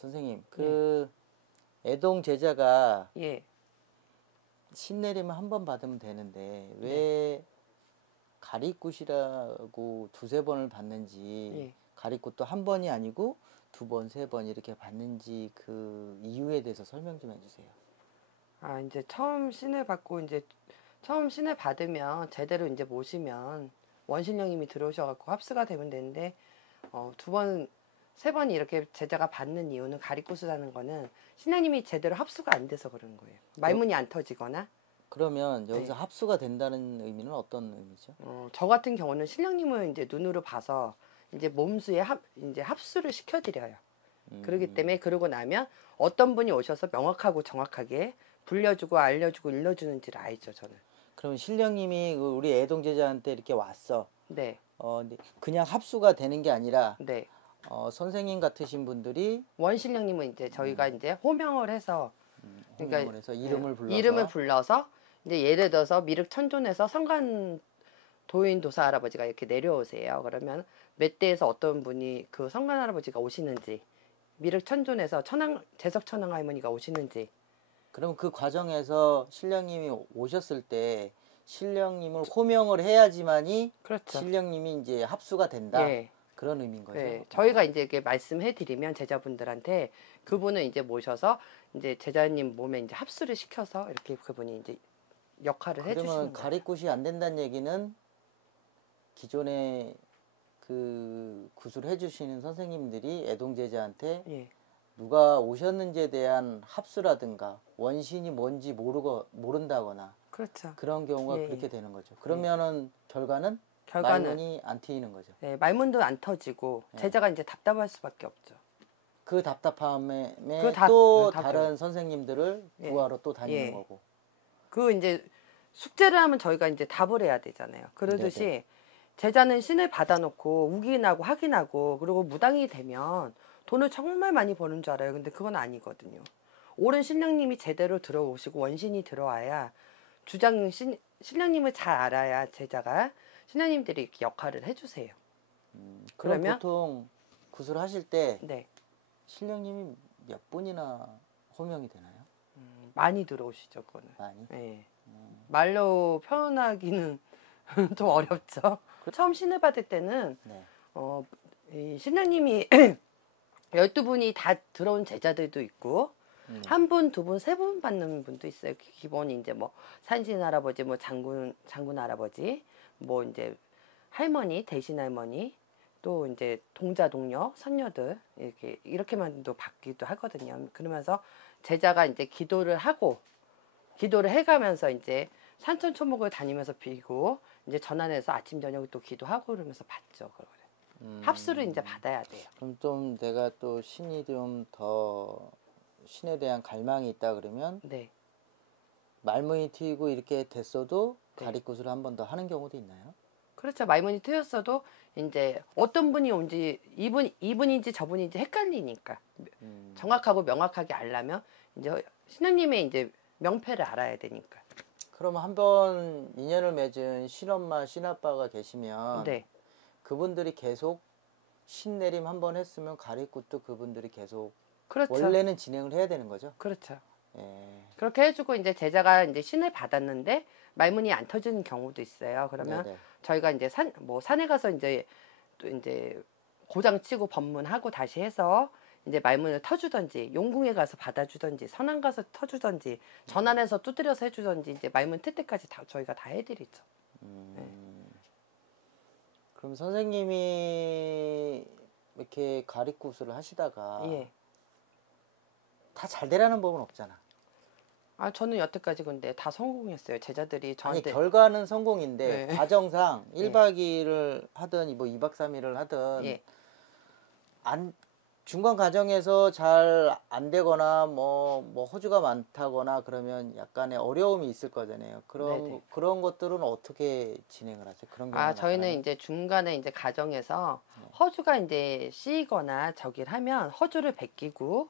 선생님, 애동 제자가 예. 신내림을 한 번 받으면 되는데 왜 가리굿이라고 두세 번을 받는지, 예. 가리굿도 한 번이 아니고 두 번, 세 번 이렇게 받는지 그 이유에 대해서 설명 좀 해주세요. 아, 이제 처음 신을 받고 이제 처음 신을 받으면 제대로 이제 모시면 원신령님이 들어오셔갖고 합수가 되면 되는데 두 번, 세 번이 이렇게 제자가 받는 이유는 가리구스라는 거는 신령님이 제대로 합수가 안 돼서 그런 거예요. 말문이 안 터지거나. 그러면 여기서 네. 합수가 된다는 의미는 어떤 의미죠? 저 같은 경우는 신령님을 이제 눈으로 봐서 이제 몸수에 이제 합수를 시켜드려요. 그러기 때문에 그러고 나면 어떤 분이 오셔서 명확하고 정확하게 불려주고 알려주고 일러주는지를 알죠, 저는. 그러면 신령님이 우리 애동 제자한테 이렇게 왔어. 네. 근데 그냥 합수가 되는 게 아니라 네. 선생님 같으신 분들이 원신령님은 이제 저희가 이제 호명을 해서 호명을 해서 이름을 불러서 이름을 불러서 이제 예를 들어서 미륵천존에서 성관 도인 도사 할아버지가 이렇게 내려오세요. 그러면 몇 대에서 어떤 분이 그 성관 할아버지가 오시는지, 미륵천존에서 재석천왕 할머니가 오시는지. 그럼 그 과정에서 신령님이 오셨을 때 신령님을 호명을 해야지만이 그렇죠. 신령님이 이제 합수가 된다. 예. 그런 의미인 거죠. 네, 저희가 이제 이렇게 말씀해 드리면 제자분들한테 그분을 이제 모셔서 이제 제자님 몸에 이제 합수를 시켜서 이렇게 그분이 이제 역할을 해주시는 그러면 거예요. 가리굿이 안 된다는 얘기는 기존에 그 구슬 해주시는 선생님들이 애동 제자한테 예. 누가 오셨는지에 대한 합수라든가 원신이 뭔지 모른다거나 그렇죠. 그런 경우가 예. 그렇게 되는 거죠. 그러면은 결과는 말문이 안 트이는 거죠. 네, 말문도 안 터지고 제자가 이제 답답할 수밖에 없죠. 그 답답함에 다 다른 선생님들을 구하러 또 다니는 거고. 그 이제 숙제를 하면 저희가 이제 답을 해야 되잖아요. 그러듯이 네네. 제자는 신을 받아놓고 우긴하고 확인하고 그리고 무당이 되면 돈을 정말 많이 버는 줄 알아요. 근데 그건 아니거든요. 옳은 신령님이 제대로 들어오시고 원신이 들어와야 신령님을 잘 알아야 제자가 신령님들이 이렇게 역할을 해주세요. 그러면 보통 구슬하실 때 네. 신령님이 몇 분이나 호명이 되나요? 많이 들어오시죠, 그거는. 많이? 네. 말로 표현하기는 좀 어렵죠. 처음 신을 받을 때는 네. 이 신령님이 12분이 다 들어온 제자들도 있고 한 분, 두 분, 세 분 받는 분도 있어요. 기본이 이제 뭐 산신 할아버지, 뭐 장군 할아버지, 뭐 이제 할머니, 대신 할머니, 또 이제 동자 동녀, 선녀들 이렇게만도 받기도 하거든요. 그러면서 제자가 이제 기도를 해가면서 이제 산천초목을 다니면서 비고 이제 전환해서 아침 저녁 또 기도하고 그러면서 받죠. 합수를 이제 받아야 돼요. 그럼 좀 내가 또 신이 좀 더 신에 대한 갈망이 있다 그러면 네. 말문이 트이고 이렇게 됐어도 가리굿을 한 번 더 하는 경우도 있나요? 그렇죠. 말문이 트였어도 이제 어떤 분이 온지 이분인지 저분인지 헷갈리니까 정확하고 명확하게 알려면 이제 신령님의 이제 명패를 알아야 되니까. 그러면 한 번 인연을 맺은 신엄마, 신아빠가 계시면 네. 그분들이 계속 신내림 한 번 했으면 가리굿도 그분들이 계속 그렇죠. 원래는 진행을 해야 되는 거죠. 그렇죠. 예. 그렇게 해주고 이제 제자가 이제 신을 받았는데 말문이 안 터지는 경우도 있어요. 그러면 네네. 저희가 이제 산에 가서 이제 또 이제 고장 치고 법문하고 다시 해서 이제 말문을 터주던지 용궁에 가서 받아주던지 선안 가서 터주던지 전안에서 두드려서 해주던지 이제 말문 틀 때까지 다 저희가 다 해드리죠. 그럼 선생님이 이렇게 가리굿을 하시다가 예. 다 잘 되라는 법은 없잖아. 아 저는 여태까지 근데 다 성공했어요. 제자들이 저한테 아니 결과는 성공인데 네. 과정상 1박 2일을 하든 뭐 2박 3일을 하든 예. 중간 과정에서 잘 안 되거나 뭐 호주가 많다거나 그러면 약간의 어려움이 있을 거잖아요. 네네. 그런 것들은 어떻게 진행을 하세요? 그런 경우는 저희는 이제 중간에 이제 가정에서 허주가 이제 씌이거나 저기를 하면 허주를 베끼고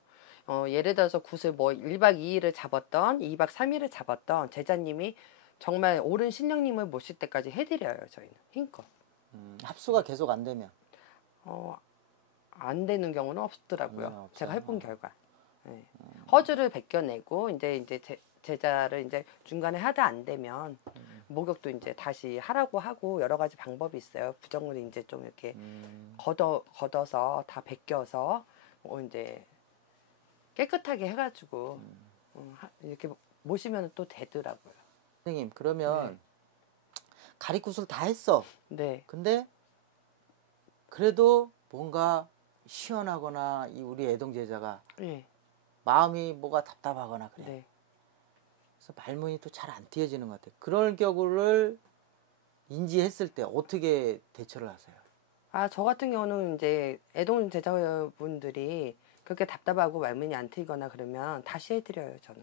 예를 들어서 굿을 뭐 1박 2일을 잡았던 2박 3일을 잡았던 제자님이 정말 옳은 신령님을 모실 때까지 해드려요. 저희는 힘껏. 합수가 계속 안 되면 안 되는 경우는 없더라고요. 없어요. 제가 해본 결과. 네. 허즈를 벗겨내고 이제 제자를 이제 중간에 하다 안 되면 목욕도 이제 다시 하라고 하고 여러 가지 방법이 있어요. 부정을 이제 좀 이렇게 걷어서 다 벗겨서 이제 깨끗하게 해가지고 이렇게 모시면 또 되더라고요. 선생님 그러면 네. 가리굿을 다 했어. 네. 근데 그래도 뭔가 시원하거나 이 우리 애동 제자가 네. 마음이 뭐가 답답하거나 그래. 네. 그래서 말문이 또 잘 안 띄어지는 것 같아. 그럴 경우를 인지했을 때 어떻게 대처를 하세요? 저 같은 경우는 이제 애동 제자분들이 그렇게 답답하고 말문이 안 트이거나 그러면 다시 해드려요, 저는.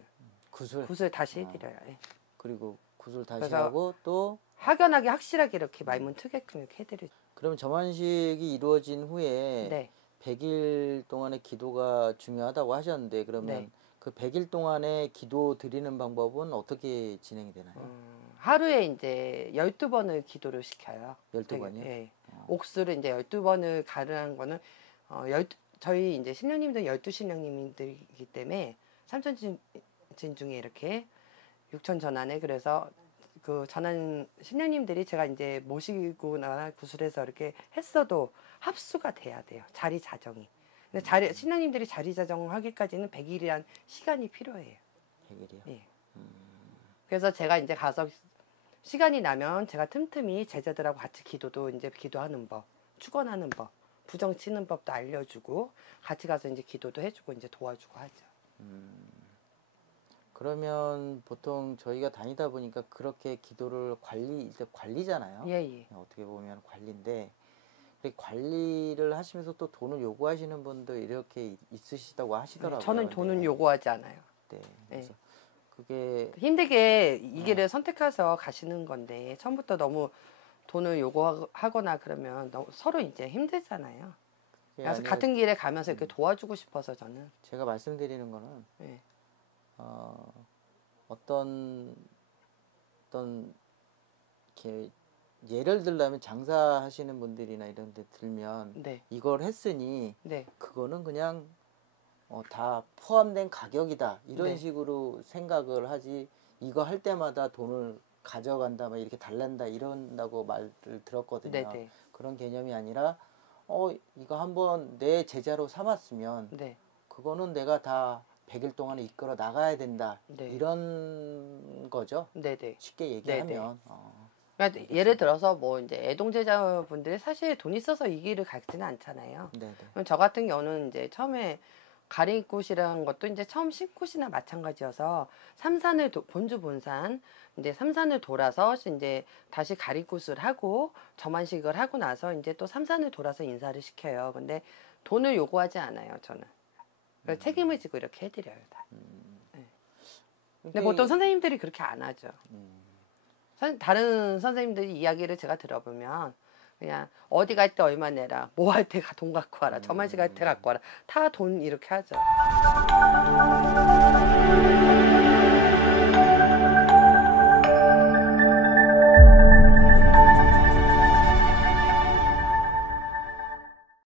굿을 다시 해드려요. 예. 그리고 굿을 다시 그래서 하고 또 확연하게 확실하게 이렇게 말문 트게끔 이렇게 해드리죠. 그러면 점안식이 이루어진 후에 네. 100일 동안의 기도가 중요하다고 하셨는데 그러면 네. 그 100일 동안의 기도 드리는 방법은 어떻게 진행이 되나요? 하루에 이제 12번을 기도를 시켜요. 12번이요? 예. 옥수를 이제 12번을 가르는 거는 저희 이제 신령님들 12신령님들이기 때문에 삼천진 중에 이렇게 6천 전환에 그래서 그 전환 신령님들이 제가 이제 모시고나 구술해서 이렇게 했어도 합수가 돼야 돼요. 자리 자정이. 근데 신령님들이 자리 자정하기까지는 100일이란 시간이 필요해요. 100일이요? 예. 그래서 제가 이제 가서 시간이 나면 제가 틈틈이 제자들하고 같이 기도도 이제 기도하는 법, 축원하는 법, 부정 치는 법도 알려주고 같이 가서 이제 기도도 해주고 이제 도와주고 하죠. 그러면 보통 저희가 다니다 보니까 그렇게 기도를 관리잖아요. 예. 어떻게 보면 관리인데 관리를 하시면서 또 돈을 요구하시는 분도 이렇게 있으시다고 하시더라고요. 저는 돈은 요구하지 않아요. 네. 그래서 그게 힘들게 이 길을 선택해서 가시는 건데 처음부터 너무 돈을 요구하거나 그러면 서로 이제 힘들잖아요. 그래서 같은 길에 가면서 이렇게 도와주고 싶어서 저는 제가 말씀드리는 거는 네. 어떤 이렇게 예를 들자면 장사하시는 분들이나 이런 데 들면 네. 이걸 했으니 네. 그거는 그냥 다 포함된 가격이다 이런 네. 식으로 생각을 하지 이거 할 때마다 돈을 가져간다 막 이렇게 달란다 이런다고 말을 들었거든요. 네네. 그런 개념이 아니라 이거 한번 내 제자로 삼았으면 네. 그거는 내가 다 100일 동안에 이끌어 나가야 된다 네. 이런 거죠. 네네. 쉽게 얘기하면 그러니까 예를 들어서 뭐 이제 애동제자분들이 사실 돈 있어서 이 길을 가지는 않잖아요. 네네. 그럼 저 같은 경우는 이제 처음에 가리꽃이라는 것도 이제 처음 신꽃이나 마찬가지여서 삼산을 본주 본산 이제 삼산을 돌아서 이제 다시 가리꽃을 하고 점안식을 하고 나서 이제 또 삼산을 돌아서 인사를 시켜요. 근데 돈을 요구하지 않아요, 저는. 그래서 책임을 지고 이렇게 해드려요, 다. 네. 근데 보통 선생님들이 그렇게 안 하죠. 다른 선생님들이 이야기를 제가 들어보면 그냥 어디 갈 때 얼마 내라, 뭐 할 때 돈 갖고 와라, 점안식 할 때 갖고 와라, 다 돈 이렇게 하죠.